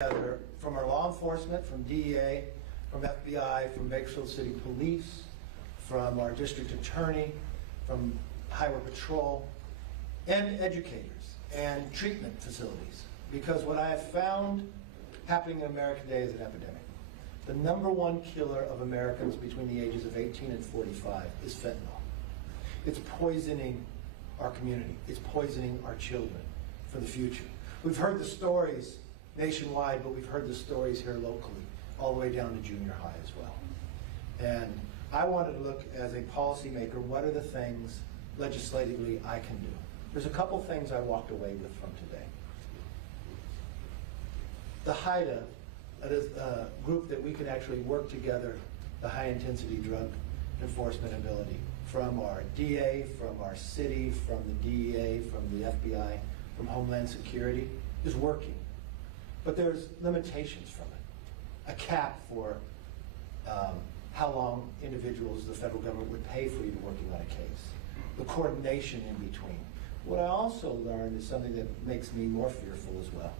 together from our law enforcement, from DEA, from FBI, from Bakersfield City Police, from our district attorney, from Highway Patrol, and educators and treatment facilities. Because what I have found happening in America today is an epidemic. The #1 killer of Americans between the ages of 18 and 45 is fentanyl. It's poisoning our community. It's poisoning our children for the future. We've heard the stories nationwide, but we've heard the stories here locally, all the way down to junior high as well. And I wanted to look as a policymaker, what are the things legislatively I can do? There's a couple things I walked away with from today. The HIDA, a group that we can actually work together, the high intensity drug enforcement ability, from our DA, from our city, from the DEA, from the FBI, from Homeland Security, is working. But there's limitations from it. A cap for how long individuals, the federal government, would pay for you to working on a case. The coordination in between. What I also learned is something that makes me more fearful as well.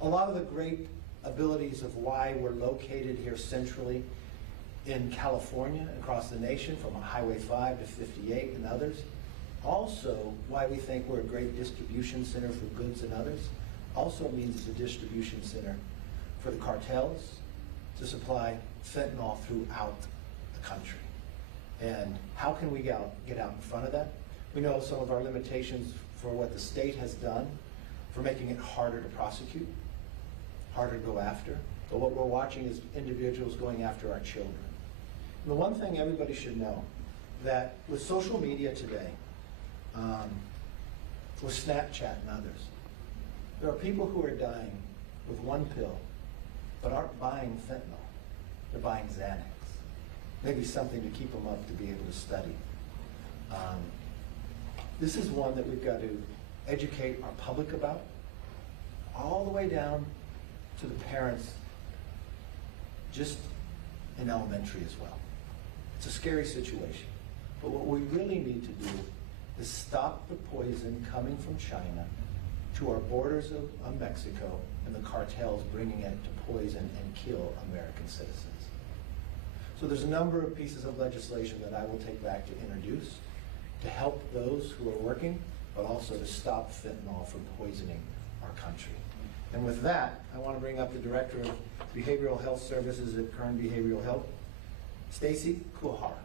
A lot of the great abilities of why we're located here centrally in California, across the nation, from Highway 5 to 58 and others, also why we think we're a great distribution center for goods and others, also means it's a distribution center for the cartels to supply fentanyl throughout the country. And how can we get out in front of that? We know some of our limitations for what the state has done for making it harder to prosecute, harder to go after. But what we're watching is individuals going after our children. And the one thing everybody should know, that with social media today, with Snapchat and others, there are people who are dying with one pill, but aren't buying fentanyl. They're buying Xanax. Maybe something to keep them up to be able to study. This is one that we've got to educate our public about, all the way down to the parents, just in elementary as well. It's a scary situation. But what we really need to do is stop the poison coming from China to our borders of Mexico and the cartels bringing it to poison and kill American citizens. So there's a number of pieces of legislation that I will take back to introduce to help those who are working, but also to stop fentanyl from poisoning our country. And with that, I want to bring up the Director of Behavioral Health Services at Kern Behavioral Health, Stacy Kuhar.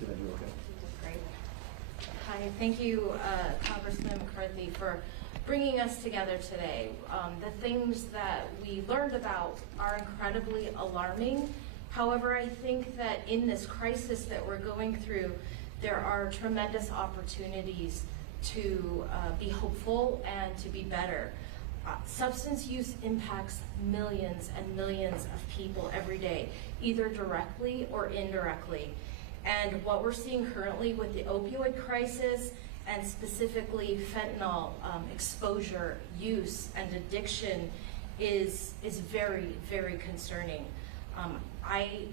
Did I do okay? Great. Hi, thank you, Congressman McCarthy, for bringing us together today. The things that we learned about are incredibly alarming. However, I think that in this crisis that we're going through, there are tremendous opportunities to be hopeful and to be better. Substance use impacts millions and millions of people every day, either directly or indirectly. And what we're seeing currently with the opioid crisis, and specifically fentanyl exposure, use, and addiction is very, very concerning. I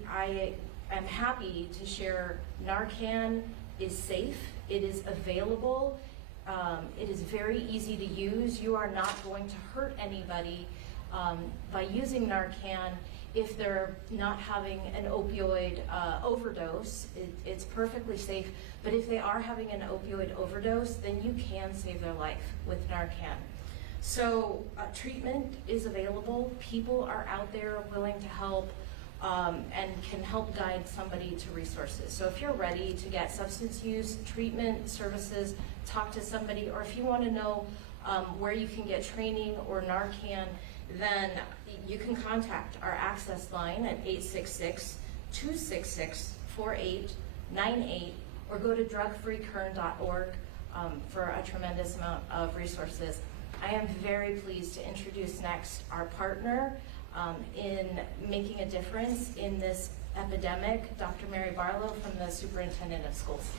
am happy to share Narcan is safe, it is available, it is very easy to use. You are not going to hurt anybody by using Narcan if they're not having an opioid overdose. It's perfectly safe, but if they are having an opioid overdose, then you can save their life with Narcan. So treatment is available. People are out there willing to help and can help guide somebody to resources. So if you're ready to get substance use treatment services, talk to somebody, or if you want to know where you can get training or Narcan, then you can contact our access line at 866-266-4898 or go to drugfreekern.org for a tremendous amount of resources. I am very pleased to introduce next our partner in making a difference in this epidemic, Dr. Mary Barlow from the Superintendent of Schools.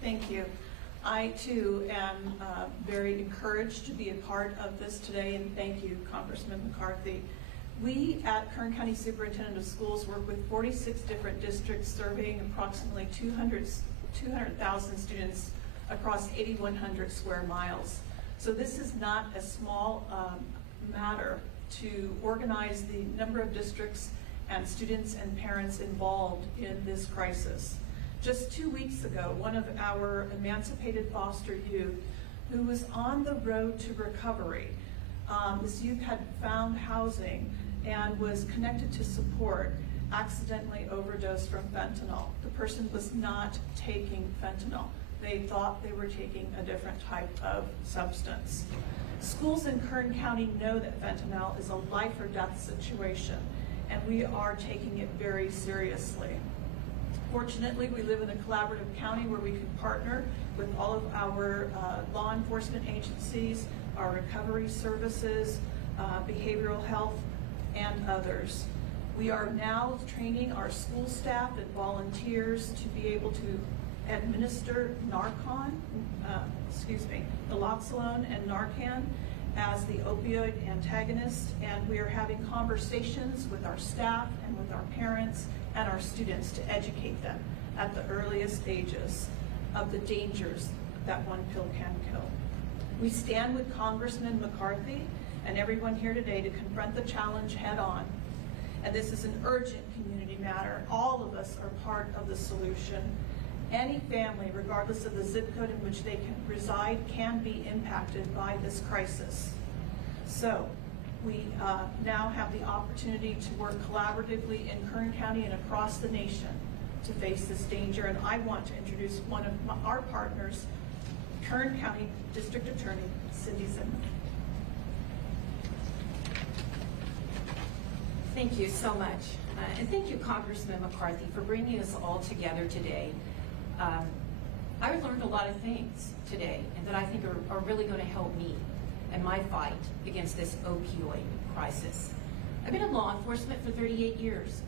Thank you. I too am very encouraged to be a part of this today, and thank you, Congressman McCarthy. We at Kern County Superintendent of Schools work with 46 different districts serving approximately 200,000 students across 8,100 square miles. So this is not a small matter to organize the number of districts and students and parents involved in this crisis. Just 2 weeks ago, one of our emancipated foster youth who was on the road to recovery, this youth had found housing and was connected to support, accidentally overdosed from fentanyl. The person was not taking fentanyl. They thought they were taking a different type of substance. Schools in Kern County know that fentanyl is a life or death situation, and we are taking it very seriously. Fortunately, we live in a collaborative county where we can partner with all of our law enforcement agencies, our recovery services, behavioral health, and others. We are now training our school staff and volunteers to be able to administer Narcan, naloxone and Narcan as the opioid antagonist, and we are having conversations with our staff and with our parents and our students to educate them at the earliest stages of the dangers that one pill can kill. We stand with Congressman McCarthy and everyone here today to confront the challenge head on. And this is an urgent community matter. All of us are part of the solution. Any family, regardless of the zip code in which they can reside, can be impacted by this crisis. So we now have the opportunity to work collaboratively in Kern County and across the nation to face this danger. And I want to introduce one of our partners, Kern County District Attorney Cindy Zimmerman. Thank you so much. And thank you, Congressman McCarthy, for bringing us all together today. I learned a lot of things today and that I think are really going to help me in my fight against this opioid crisis. I've been in law enforcement for 38 years,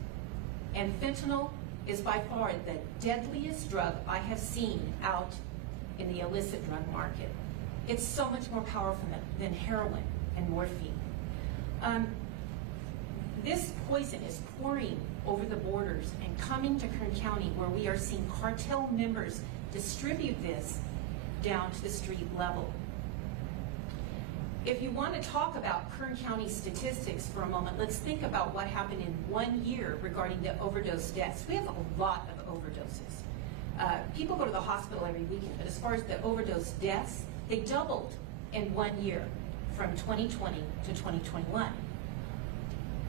and fentanyl is by far the deadliest drug I have seen out in the illicit drug market. It's so much more powerful than heroin and morphine. This poison is pouring over the borders and coming to Kern County, where we are seeing cartel members distribute this down to the street level. If you want to talk about Kern County statistics for a moment, let's think about what happened in 1 year regarding the overdose deaths. We have a lot of overdoses. People go to the hospital every weekend, but as far as the overdose deaths, they doubled in 1 year from 2020 to 2021.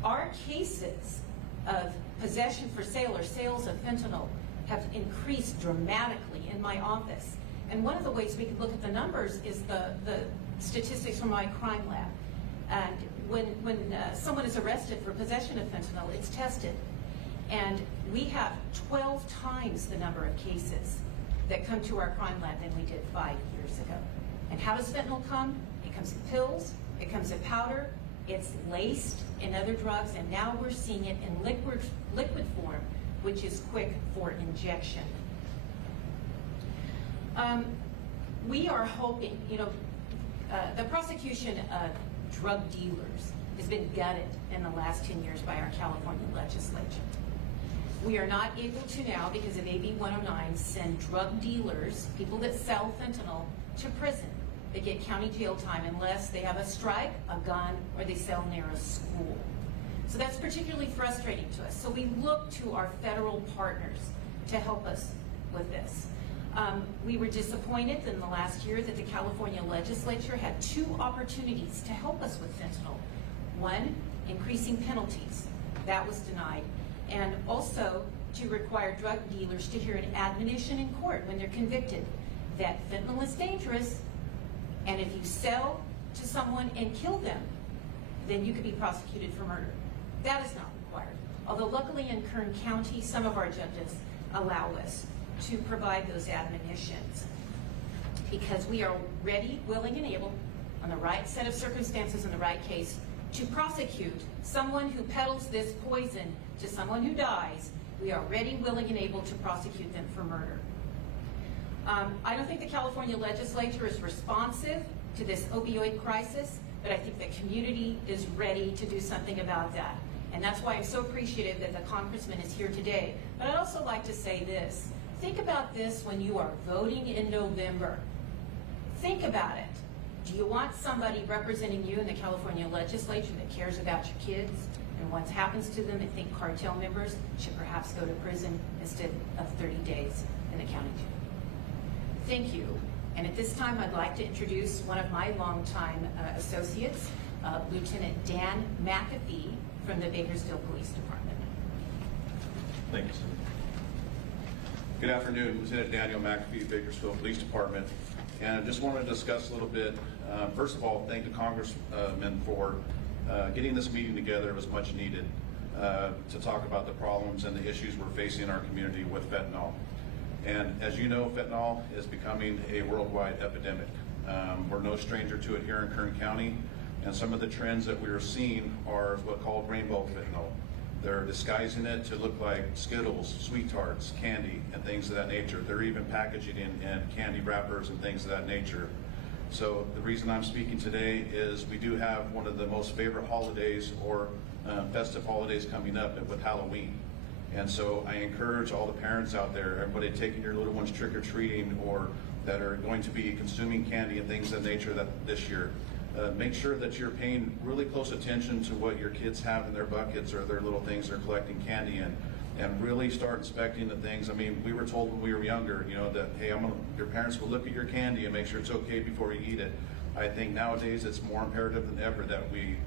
Our cases of possession for sale or sales of fentanyl have increased dramatically in my office. And one of the ways we can look at the numbers is the statistics from my crime lab. And when someone is arrested for possession of fentanyl, it's tested. And we have 12 times the number of cases that come to our crime lab than we did 5 years ago. And how does fentanyl come? It comes in pills, it comes in powder, it's laced in other drugs, and now we're seeing it in liquid form, which is quick for injection. We are hoping, the prosecution of drug dealers has been gutted in the last 10 years by our California legislature. We are not able to now, because of AB 109, send drug dealers, people that sell fentanyl, to prison. They get county jail time unless they have a strike, a gun, or they sell near a school. So that's particularly frustrating to us. So we look to our federal partners to help us with this. We were disappointed in the last year that the California legislature had 2 opportunities to help us with fentanyl. One, increasing penalties. That was denied. And also to require drug dealers to hear an admonition in court when they're convicted that fentanyl is dangerous, and if you sell to someone and kill them, then you could be prosecuted for murder. That is not required. Although luckily in Kern County, some of our judges allow us to provide those admonitions, because we are ready, willing, and able, on the right set of circumstances in the right case, to prosecute someone who peddles this poison to someone who dies. We are ready, willing, and able to prosecute them for murder. I don't think the California legislature is responsive to this opioid crisis, but I think the community is ready to do something about that. And that's why I'm so appreciative that the congressman is here today. But I'd also like to say this. Think about this when you are voting in November. Think about it. Do you want somebody representing you in the California legislature that cares about your kids and what happens to them and think cartel members should perhaps go to prison instead of 30 days in the county jail? Thank you. And at this time, I'd like to introduce one of my longtime associates, Lieutenant Dan McCarthy from the Bakersfield Police Department. Thank you, Cindy. Good afternoon, Lieutenant Daniel McAfee, Bakersfield Police Department. And I just wanted to discuss a little bit, first of all, thank the congressmen for getting this meeting together. It was much needed to talk about the problems and the issues we're facing in our community with fentanyl. And as you know, fentanyl is becoming a worldwide epidemic. We're no stranger to it here in Kern County. And some of the trends that we are seeing are what's called rainbow fentanyl. They're disguising it to look like Skittles, Sweet Tarts, candy, and things of that nature. They're even packaging in candy wrappers and things of that nature. So the reason I'm speaking today is we do have one of the most favorite holidays or festive holidays coming up with Halloween. And so I encourage all the parents out there, everybody taking your little ones trick-or-treating or that are going to be consuming candy and things of that nature this year. Make sure that you're paying really close attention to what your kids have in their buckets or their little things they're collecting candy in, and really start inspecting the things. I mean, we were told when we were younger, you know, that, hey, your parents will look at your candy and make sure it's okay before you eat it. I think nowadays it's more imperative than ever that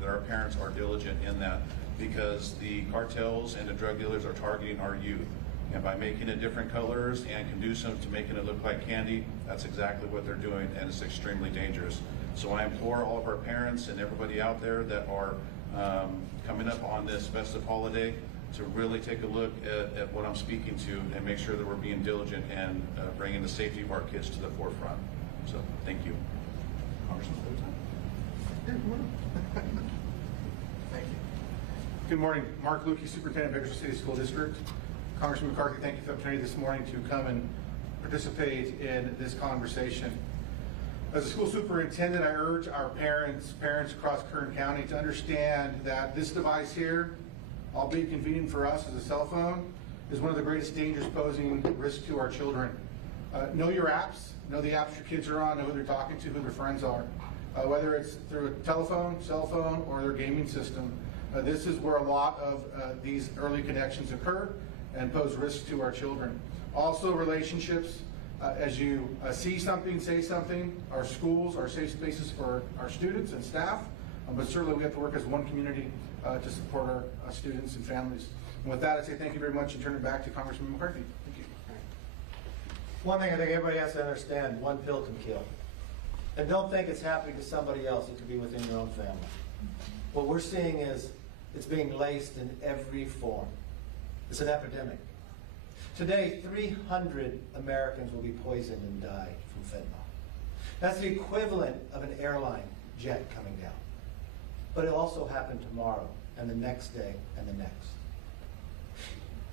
our parents are diligent in that, because the cartels and the drug dealers are targeting our youth. And by making it different colors and conducive to making it look like candy, that's exactly what they're doing, and it's extremely dangerous. So I implore all of our parents and everybody out there that are coming up on this festive holiday to really take a look at what I'm speaking to and make sure that we're being diligent and bringing the safety of our kids to the forefront. So, thank you. Congressman, Thank you. Good morning. Mark Lukey, Superintendent of Bakersfield City School District. Congressman McCarthy, thank you for the opportunity this morning to come and participate in this conversation. As a school superintendent, I urge our parents across Kern County to understand that this device here, albeit convenient for us as a cell phone, is one of the greatest dangers posing risk to our children. Know your apps, know the apps your kids are on, know who they're talking to, who their friends are. Whether it's through a telephone, cell phone, or their gaming system, this is where a lot of these early connections occur and pose risk to our children. Also, relationships. As you see something, say something. Our schools are safe spaces for our students and staff, but certainly we have to work as one community to support our students and families. And with that, I say thank you very much and turn it back to Congressman McCarthy. Thank you. One thing I think everybody has to understand, one pill can kill. And don't think it's happening to somebody else. It could be within your own family. What we're seeing is it's being laced in every form. It's an epidemic. Today, 300 Americans will be poisoned and die from fentanyl. That's the equivalent of an airline jet coming down. But it'll also happen tomorrow, and the next day, and the next.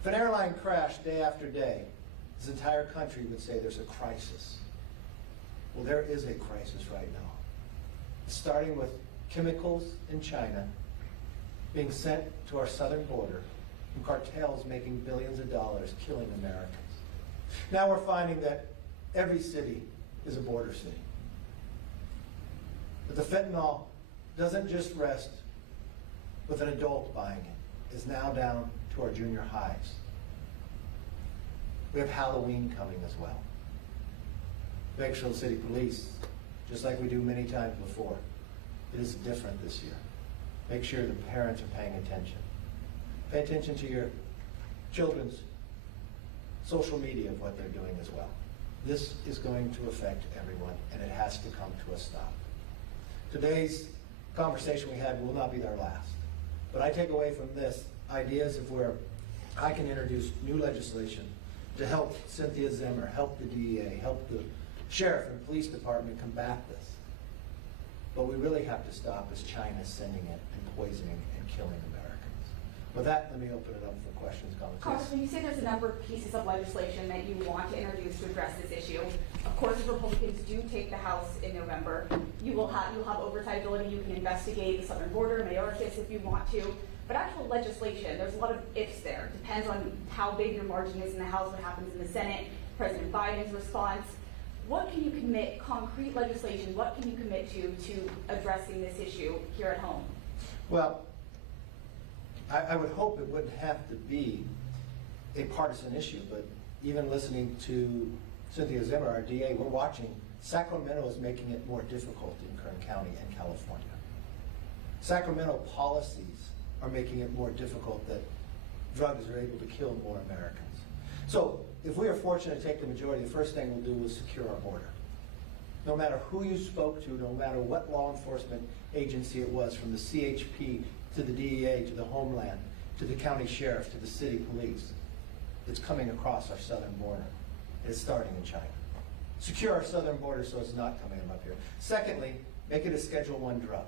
If an airline crashed day after day, this entire country would say there's a crisis. Well, there is a crisis right now. Starting with chemicals in China being sent to our southern border, and cartels making billions of dollars, killing Americans. Now we're finding that every city is a border city. But the fentanyl doesn't just rest with an adult buying it. It's now down to our junior highs. We have Halloween coming as well. Bakersfield City Police, just like we do many times before, it is different this year. Make sure the parents are paying attention. Pay attention to your children's social media of what they're doing as well. This is going to affect everyone, and it has to come to a stop. Today's conversation we had will not be our last. But I take away from this ideas of where I can introduce new legislation to help Cynthia Zimmer, help the DEA, help the sheriff and police department combat this. But we really have to stop as China's sending it and poisoning and killing Americans. With that, let me open it up for questions, comments. Congressman, you say there's a number of pieces of legislation that you want to introduce to address this issue. Of course, if Republicans do take the House in November, you'll have oversight ability. You can investigate the southern border, Mayorkas if you want to. But actual legislation, there's a lot of ifs there. Depends on how big your margin is in the House, what happens in the Senate, President Biden's response. what can you commit, concrete legislation, what can you commit to addressing this issue here at home? Well, I would hope it wouldn't have to be a partisan issue, but even listening to Cynthia Zimmer, our DA, we're watching Sacramento is making it more difficult in Kern County and California. Sacramento policies are making it more difficult that drugs are able to kill more Americans. So if we are fortunate to take the majority, the first thing we'll do is secure our border. No matter who you spoke to, no matter what law enforcement agency it was, from the CHP to the DEA to the Homeland to the county sheriff to the city police, it's coming across our southern border. It's starting in China. Secure our southern border so it's not coming up here. Secondly, make it a Schedule I drug.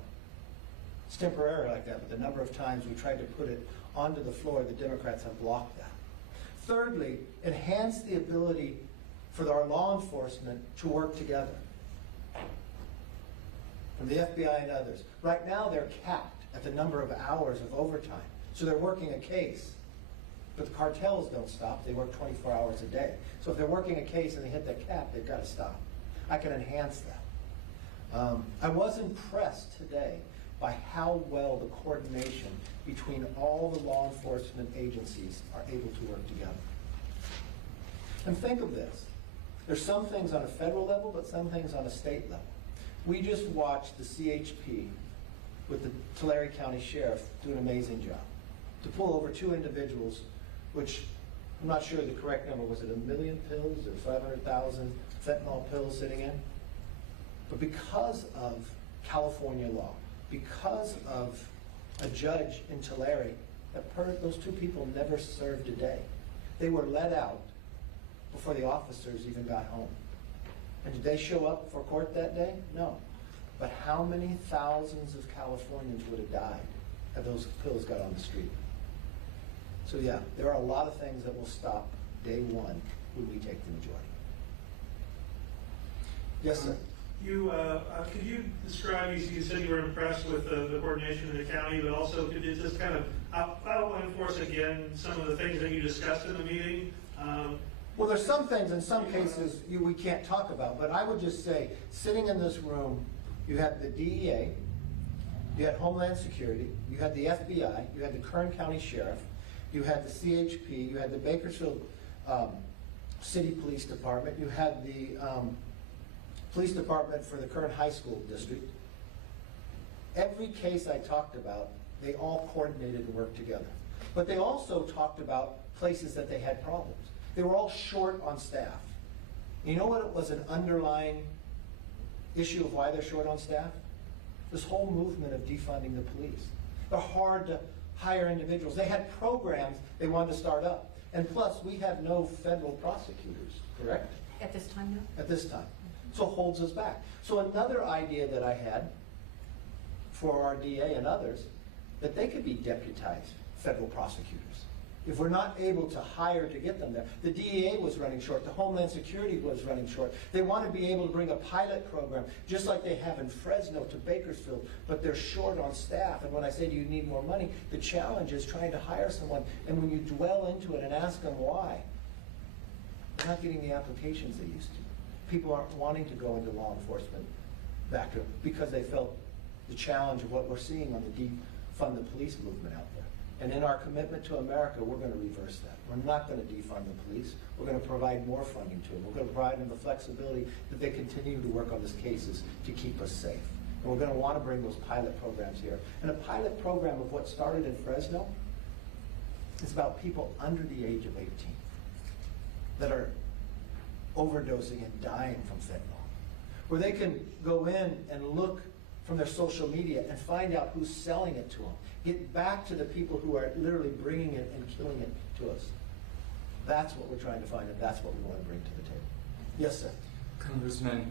It's temporary like that, but the number of times we tried to put it onto the floor, the Democrats have blocked that. Thirdly, enhance the ability for our law enforcement to work together. From the FBI and others. Right now they're capped at the number of hours of overtime. So they're working a case. But the cartels don't stop. They work 24 hours a day. So if they're working a case and they hit that cap, they've got to stop. I can enhance that. I was impressed today by how well the coordination between all the law enforcement agencies are able to work together. And think of this. There's some things on a federal level, but some things on a state level. We just watched the CHP with the Tulare County Sheriff do an amazing job to pull over 2 individuals, which I'm not sure the correct number. Was it 1 million pills or 500,000 fentanyl pills sitting in? But because of California law, because of a judge in Tulare, those 2 people never served a day. They were let out before the officers even got home. And did they show up for court that day? No. But how many thousands of Californians would have died had those pills got on the street? So yeah, there are a lot of things that will stop day one when we take the majority. Yes, sir. Could you describe, you said you were impressed with the coordination in the county, but also could you just kind of outline for us again some of the things that you discussed in the meeting? Well, there's some things in some cases we can't talk about, but I would just say, sitting in this room, you had the DEA, you had Homeland Security, you had the FBI, you had the Kern County Sheriff, you had the CHP, you had the Bakersfield City Police Department, you had the Police Department for the Kern High School District. Every case I talked about, they all coordinated and worked together. But they also talked about places that they had problems. They were all short on staff. You know what it was, an underlying issue of why they're short on staff? This whole movement of defunding the police. They're hard to hire individuals. They had programs they wanted to start up. And plus, we have no federal prosecutors, correct? At this time, no? At this time. So it holds us back. So another idea that I had for our DA and others, that they could be deputized federal prosecutors. If we're not able to hire to get them there. The DEA was running short. The Homeland Security was running short. They want to be able to bring a pilot program, just like they have in Fresno, to Bakersfield, but they're short on staff. And when I say, do you need more money, the challenge is trying to hire someone. And when you dwell into it and ask them why, they're not getting the applications they used to. People aren't wanting to go into law enforcement back to because they felt the challenge of what we're seeing on the defund the police movement out there. And in our commitment to America, we're going to reverse that. We're not going to defund the police. We're going to provide more funding to them. We're going to provide them the flexibility that they continue to work on these cases to keep us safe. And we're going to want to bring those pilot programs here. And a pilot program of what started in Fresno is about people under the age of 18 that are overdosing and dying from fentanyl, where they can go in and look from their social media and find out who's selling it to them. Get back to the people who are literally bringing it and killing it to us. That's what we're trying to find, and that's what we want to bring to the table. Yes, sir. Congressman,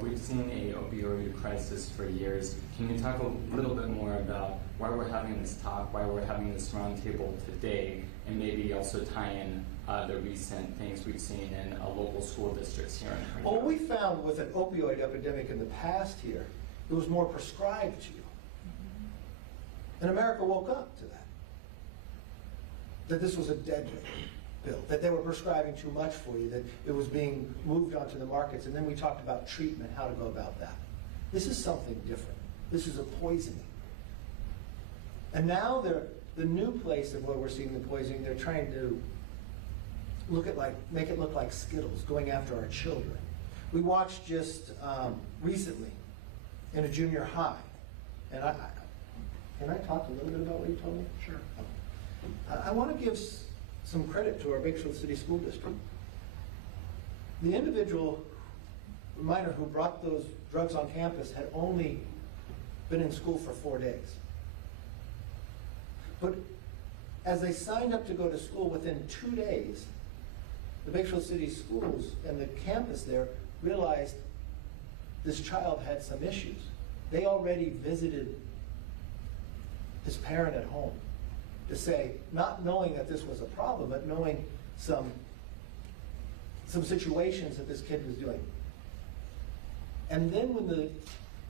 we've seen a opioid crisis for years. Can you talk a little bit more about why we're having this talk, why we're having this roundtable today, and maybe also tie in the recent things we've seen in local school districts here in Kern County? Well, we found with an opioid epidemic in the past here, it was more prescribed to you. And America woke up to that this was a deadly. bill, that they were prescribing too much for you, that it was being moved onto the markets, and then we talked about treatment, how to go about that. This is something different. This is a poisoning. And now the new place of where we're seeing the poisoning, they're trying to make it look like Skittles, going after our children. We watched just recently in a junior high, and can I talk a little bit about what you told me? Sure. I want to give some credit to our Bakersfield City School District. The individual, minor who brought those drugs on campus had only been in school for 4 days. But as they signed up to go to school, within 2 days, the Bakersfield City Schools and the campus there realized this child had some issues. They already visited his parent at home to say, not knowing that this was a problem, but knowing some situations that this kid was doing. And then when the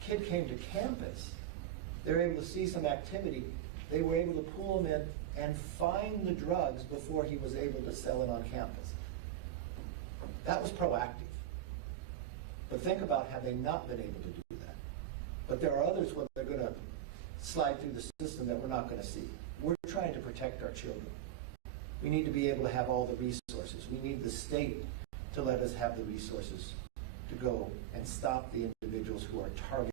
kid came to campus, they were able to see some activity. They were able to pull him in and find the drugs before he was able to sell it on campus. That was proactive. But think about have they not been able to do that. But there are others where they're going to slide through the system that we're not going to see. We're trying to protect our children. We need to be able to have all the resources. We need the state to let us have the resources to go and stop the individuals who are targeting